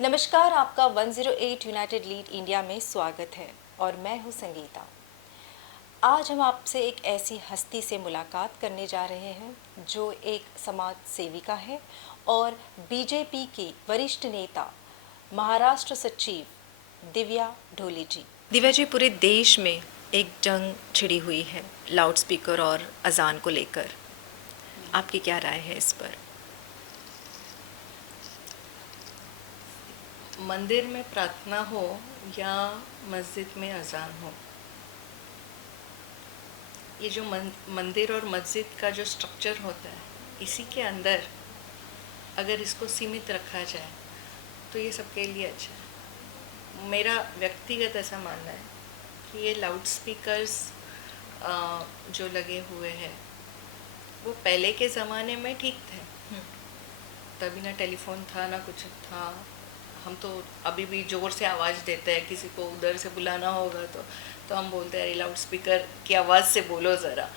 नमस्कार, आपका 108 United lead India में स्वागत है और मैं हूं संगीता। आज हम आपसे एक ऐसी हस्ती से मुलाकात करने जा रहे हैं जो एक समाज सेविका है और बीजेपी की वरिष्ठ नेता, महाराष्ट्र सचिव दिव्या ढोले जी। दिव्या जी, पूरे देश में एक जंग छिड़ी हुई है लाउडस्पीकर और अजान को लेकर। आपकी क्या राय है इस पर? मंदिर में प्रार्थना हो या मस्जिद में अजान हो, ये जो मंदिर और मस्जिद का जो स्ट्रक्चर होता है, इसी के अंदर अगर इसको सीमित रखा जाए तो ये सबके लिए अच्छा है। मेरा व्यक्तिगत ऐसा मानना है कि ये लाउड स्पीकर्स जो लगे हुए हैं वो पहले के ज़माने में ठीक थे। तभी ना टेलीफोन था ना कुछ था। हम तो अभी भी ज़ोर से आवाज़ देते हैं, किसी को उधर से बुलाना होगा तो हम बोलते हैं अरे लाउड स्पीकर की आवाज़ से बोलो ज़रा।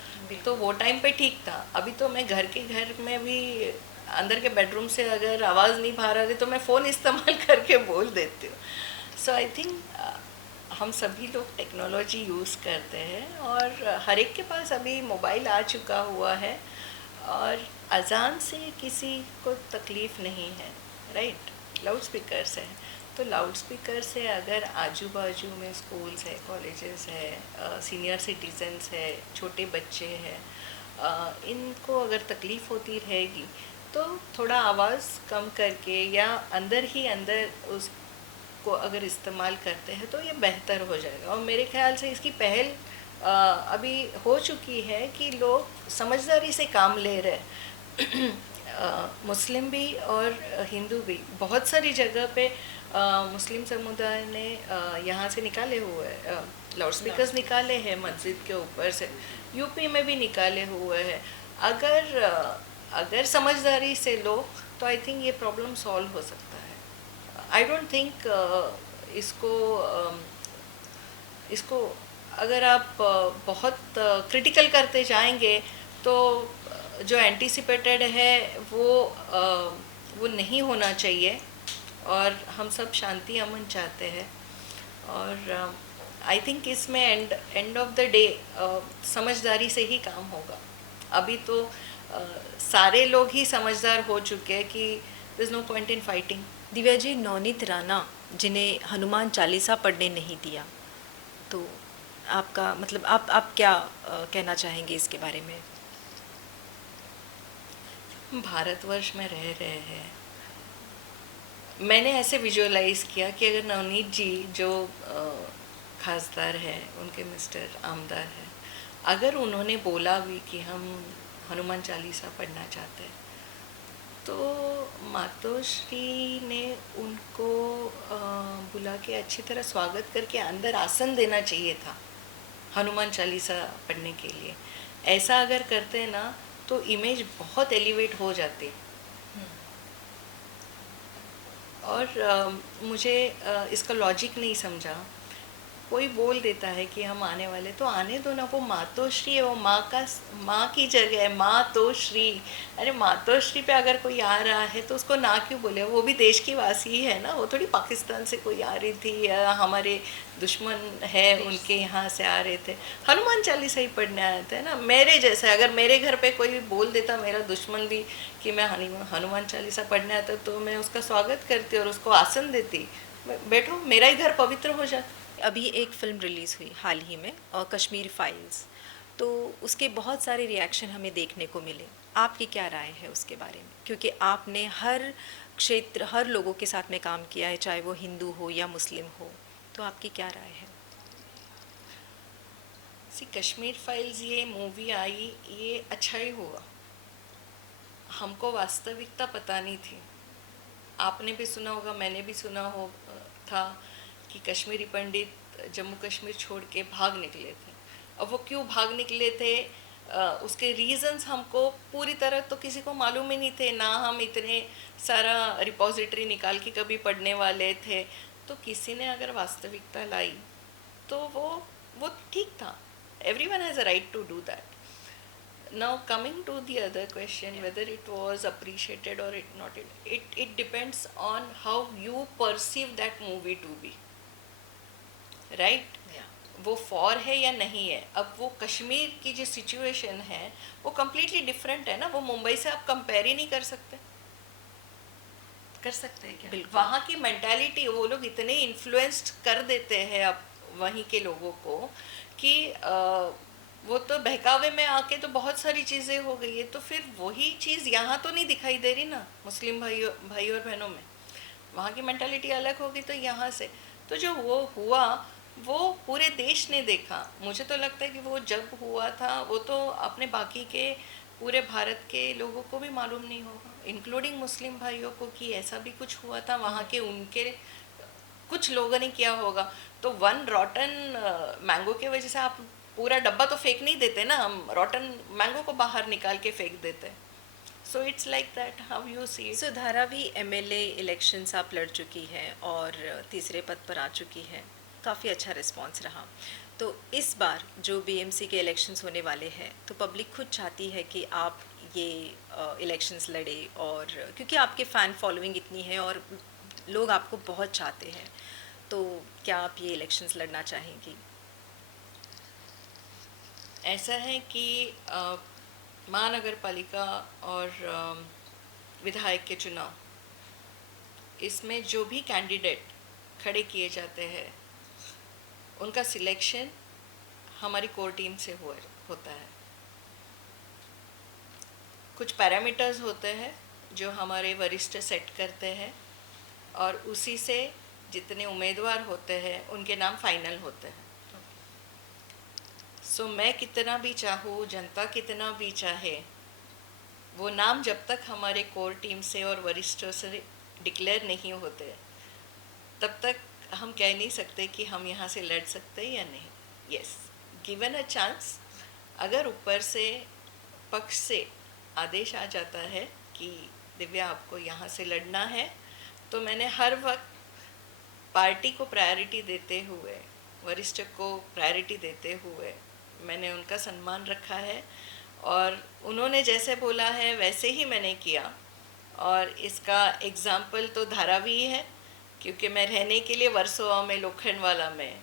तो वो टाइम पे ठीक था। अभी तो मैं घर में भी अंदर के बेडरूम से अगर आवाज़ नहीं बाहर आ रही तो मैं फ़ोन इस्तेमाल करके बोल देती हूँ। सो आई थिंक हम सभी लोग टेक्नोलॉजी यूज़ करते हैं और हर एक के पास अभी मोबाइल आ चुका हुआ है और अजान से किसी को तकलीफ़ नहीं है, राइट? लाउड स्पीकर से है तो लाउड स्पीकर से अगर आजू बाजू में स्कूल्स है, कॉलेजेस है, सीनियर सिटीजन्स है, छोटे बच्चे हैं, इनको अगर तकलीफ़ होती रहेगी तो थोड़ा आवाज़ कम करके या अंदर ही अंदर उसको अगर इस्तेमाल करते हैं तो ये बेहतर हो जाएगा। और मेरे ख्याल से इसकी पहल अभी हो चुकी है कि लोग समझदारी से काम ले रहे हैं। मुस्लिम भी और हिंदू भी बहुत सारी जगह पे मुस्लिम समुदाय ने यहाँ से निकाले हुए लाउड स्पीकर्स निकाले हैं मस्जिद के ऊपर से। यूपी में भी निकाले हुए हैं। अगर समझदारी से लो तो आई थिंक ये प्रॉब्लम सॉल्व हो सकता है। आई डोंट थिंक इसको इसको अगर आप बहुत क्रिटिकल करते जाएंगे तो जो एंटीसिपेटेड है वो नहीं होना चाहिए। और हम सब शांति अमन चाहते हैं और आई थिंक इसमें एंड ऑफ द डे समझदारी से ही काम होगा। अभी तो सारे लोग ही समझदार हो चुके हैं कि there is no point in fighting. Divya ji, Navneet Rana जिन्हें हनुमान चालीसा पढ़ने नहीं दिया, तो आपका मतलब आप क्या कहना चाहेंगे इसके बारे में? भारतवर्ष में रह रहे हैं। मैंने ऐसे विजुअलाइज किया कि अगर नवनीत जी जो खासदार है, उनके मिस्टर आमदार है, अगर उन्होंने बोला भी कि हम हनुमान चालीसा पढ़ना चाहते हैं तो मातोश्री ने उनको बुला के अच्छी तरह स्वागत करके अंदर आसन देना चाहिए था हनुमान चालीसा पढ़ने के लिए। ऐसा अगर करते ना तो इमेज बहुत एलिवेट हो जाती। और मुझे इसका लॉजिक नहीं समझा। कोई बोल देता है कि हम आने वाले तो आने दो ना, वो मातोश्री है, वो माँ की जगह है, मातोश्री। अरे मातोश्री पे अगर कोई आ रहा है तो उसको ना क्यों बोले? वो भी देश की वासी ही है ना। वो थोड़ी पाकिस्तान से कोई आ रही थी या हमारे दुश्मन है उनके यहाँ से आ रहे थे। हनुमान चालीसा ही पढ़ने आए थे ना। मेरे जैसे अगर मेरे घर पे कोई बोल देता, मेरा दुश्मन भी, कि मैं हनुमान चालीसा पढ़ने आता तो मैं उसका स्वागत करती और उसको आसन देती। बैठो, मेरा ही घर पवित्र हो जाता। अभी एक फ़िल्म रिलीज़ हुई हाल ही में, कश्मीर फाइल्स, तो उसके बहुत सारे रिएक्शन हमें देखने को मिले। आपकी क्या राय है उसके बारे में? क्योंकि आपने हर क्षेत्र, हर लोगों के साथ में काम किया है, चाहे वो हिंदू हो या मुस्लिम हो, तो आपकी क्या राय है? कश्मीर फाइल्स ये मूवी आई, ये अच्छा ही हुआ। हमको वास्तविकता पता नहीं थी। आपने भी सुना होगा, मैंने भी सुना हो था कि कश्मीरी पंडित जम्मू कश्मीर छोड़ के भाग निकले थे। अब वो क्यों भाग निकले थे, उसके रीज़न्स हमको पूरी तरह तो किसी को मालूम ही नहीं थे ना। हम इतने सारा रिपोजिटरी निकाल के कभी पढ़ने वाले थे। तो किसी ने अगर वास्तविकता लाई तो वो ठीक था। Everyone has a right to do that. Now coming to the other question, whether it was appreciated or it not, it depends on how you perceive that movie to be, right? वो for है या नहीं है. अब वो कश्मीर की जो situation है वो कम्प्लीटली डिफरेंट है ना. वो मुंबई से आप कंपेयर ही नहीं कर सकते. कर सकते हैं क्या? वहाँ की मेंटालिटी वो लोग इतने इन्फ्लुएंस्ड कर देते हैं अब वहीं के लोगों को कि वो तो बहकावे में आके तो बहुत सारी चीज़ें हो गई है. तो फिर वही चीज़ यहाँ तो नहीं दिखाई दे रही ना मुस्लिम भाई और बहनों में. वहाँ की मेंटालिटी अलग होगी. तो यहाँ से तो जो वो हुआ वो पूरे देश ने देखा. मुझे तो लगता है कि वो जब हुआ था वो तो अपने बाकी के पूरे भारत के लोगों को भी मालूम नहीं होगा, इंक्लूडिंग मुस्लिम भाइयों को, कि ऐसा भी कुछ हुआ था. वहाँ के उनके कुछ लोगों ने किया होगा. तो वन रॉटन मैंगो के वजह से आप पूरा डब्बा तो फेंक नहीं देते ना. हम रॉटन मैंगो को बाहर निकाल के फेंक देते हैं. So it's like that. How you see. So Dharavi MLA elections आप लड़ चुकी हैं और तीसरे पद पर आ चुकी हैं. काफ़ी अच्छा रिस्पांस रहा. तो इस बार जो बीएमसी के इलेक्शंस होने वाले हैं तो पब्लिक खुद चाहती है कि आप ये इलेक्शंस लड़े, और क्योंकि आपके फ़ैन फॉलोइंग इतनी है और लोग आपको बहुत चाहते हैं. तो क्या आप ये इलेक्शंस लड़ना चाहेंगी? ऐसा है कि महानगर पालिका और विधायक के चुनाव, इसमें जो भी कैंडिडेट खड़े किए जाते हैं उनका सिलेक्शन हमारी कोर टीम से होता है. कुछ पैरामीटर्स होते हैं जो हमारे वरिष्ठ सेट करते हैं और उसी से जितने उम्मीदवार होते हैं उनके नाम फाइनल होते हैं. सो मैं कितना भी चाहूँ, जनता कितना भी चाहे, वो नाम जब तक हमारे कोर टीम से और वरिष्ठों से डिक्लेयर नहीं होते तब तक हम कह नहीं सकते कि हम यहाँ से लड़ सकते हैं या नहीं. Yes, given a chance. अगर ऊपर से पक्ष से आदेश आ जाता है कि दिव्या आपको यहाँ से लड़ना है, तो मैंने हर वक्त पार्टी को प्रायोरिटी देते हुए, वरिष्ठ को प्रायोरिटी देते हुए मैंने उनका सम्मान रखा है. और उन्होंने जैसे बोला है वैसे ही मैंने किया. और इसका एग्ज़ाम्पल तो धारावी है, क्योंकि मैं रहने के लिए वर्सोवा में, लोखंडवाला में,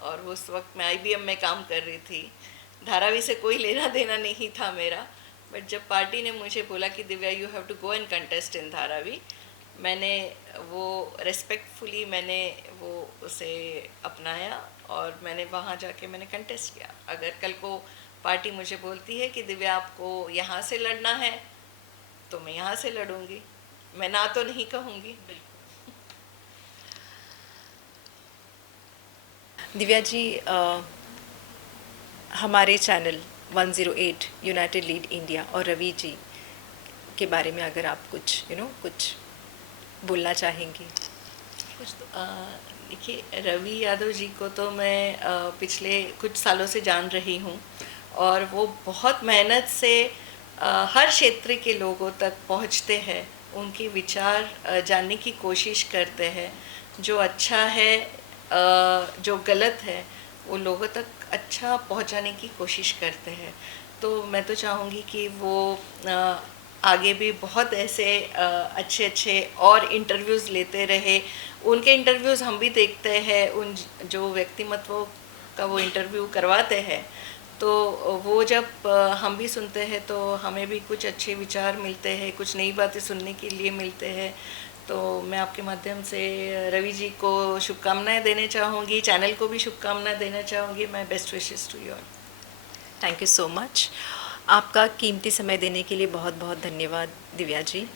और उस वक्त मैं आईबीएम में काम कर रही थी. धारावी से कोई लेना देना नहीं था मेरा. बट जब पार्टी ने मुझे बोला कि Divya you have to go and contest in Dharavi, मैंने वो रेस्पेक्टफुली मैंने वो उसे अपनाया और मैंने वहाँ जाके मैंने कंटेस्ट किया. अगर कल को पार्टी मुझे बोलती है कि दिव्या आपको यहाँ से लड़ना है तो मैं यहाँ से लड़ूंगी. मैं ना तो नहीं कहूँगी. दिव्या जी, हमारे चैनल 108 यूनाइटेड लीड इंडिया और रवि जी के बारे में अगर आप कुछ कुछ बोलना चाहेंगी. कुछ तो देखिए, रवि यादव जी को तो मैं पिछले कुछ सालों से जान रही हूँ और वो बहुत मेहनत से हर क्षेत्र के लोगों तक पहुँचते हैं. उनके विचार जानने की कोशिश करते हैं. जो अच्छा है, जो गलत है, वो लोगों तक अच्छा पहुंचाने की कोशिश करते हैं. तो मैं तो चाहूँगी कि वो आगे भी बहुत ऐसे अच्छे अच्छे और इंटरव्यूज़ लेते रहे. उनके इंटरव्यूज़ हम भी देखते हैं. उन जो व्यक्तिमत्वों का वो इंटरव्यू करवाते हैं तो वो जब हम भी सुनते हैं तो हमें भी कुछ अच्छे विचार मिलते हैं, कुछ नई बातें सुनने के लिए मिलते हैं. तो मैं आपके माध्यम से रवि जी को शुभकामनाएं देने चाहूँगी, चैनल को भी शुभकामनाएं देना चाहूँगी. My best wishes to you all. Thank you so much. आपका कीमती समय देने के लिए बहुत बहुत धन्यवाद दिव्या जी.